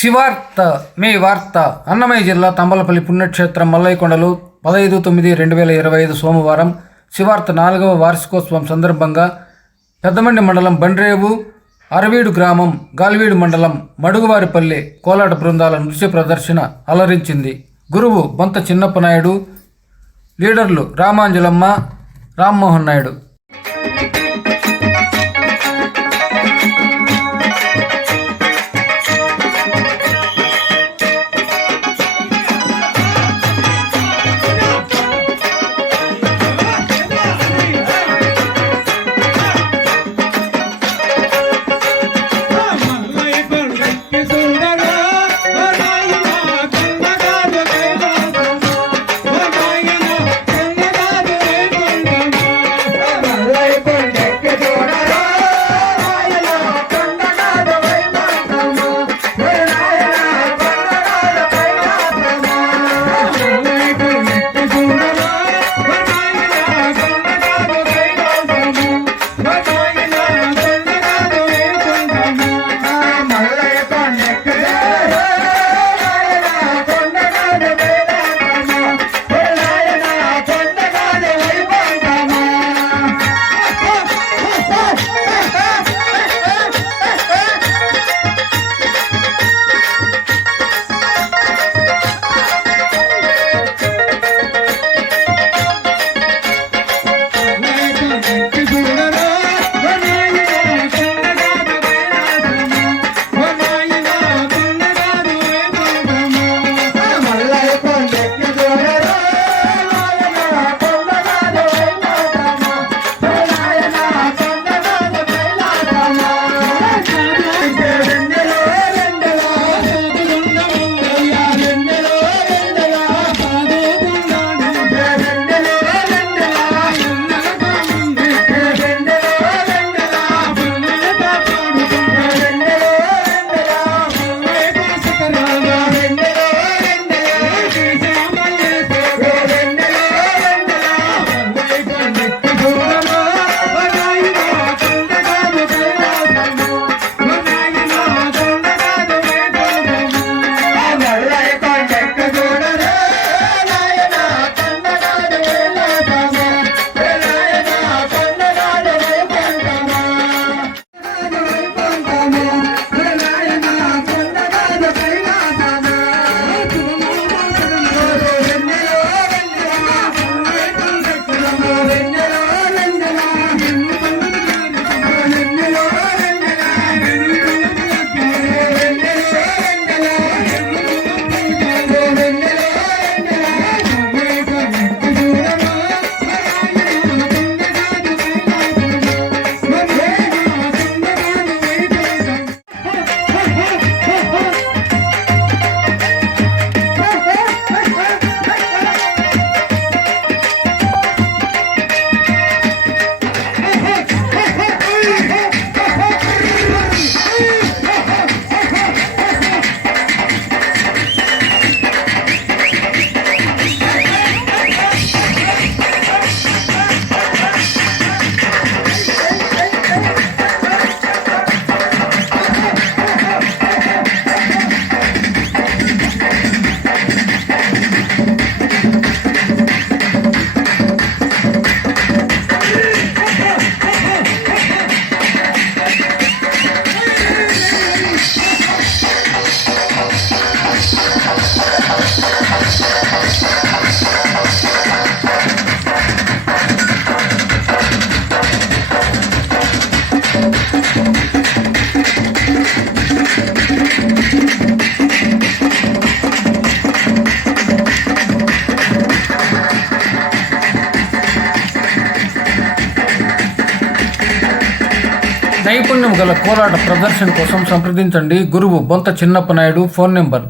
శివార్త మీ వార్త అన్నమయ్య జిల్లా తంబలపల్లి పుణ్యక్షేత్రం మల్లయ్యకొండలు పదహైదు తొమ్మిది రెండు వేల ఇరవై ఐదు సోమవారం. శివార్త నాలుగవ వార్షికోత్సవం సందర్భంగా పెద్దమండి మండలం బండ్రేవు అరవీడు గ్రామం గాల్వీడు మండలం మడుగువారిపల్లి కోలాట బృందాల నృత్య ప్రదర్శన అలరించింది. గురువు బొంత చిన్నప్పనాయుడు లీడర్లు రామాంజలమ్మ రామ్మోహన్ నాయుడు. నైపుణ్యం గల కోలాట ప్రదర్శన కోసం సంప్రదించండి. గురువు బొంత చిన్నప్ప నాయుడు ఫోన్ నెంబర్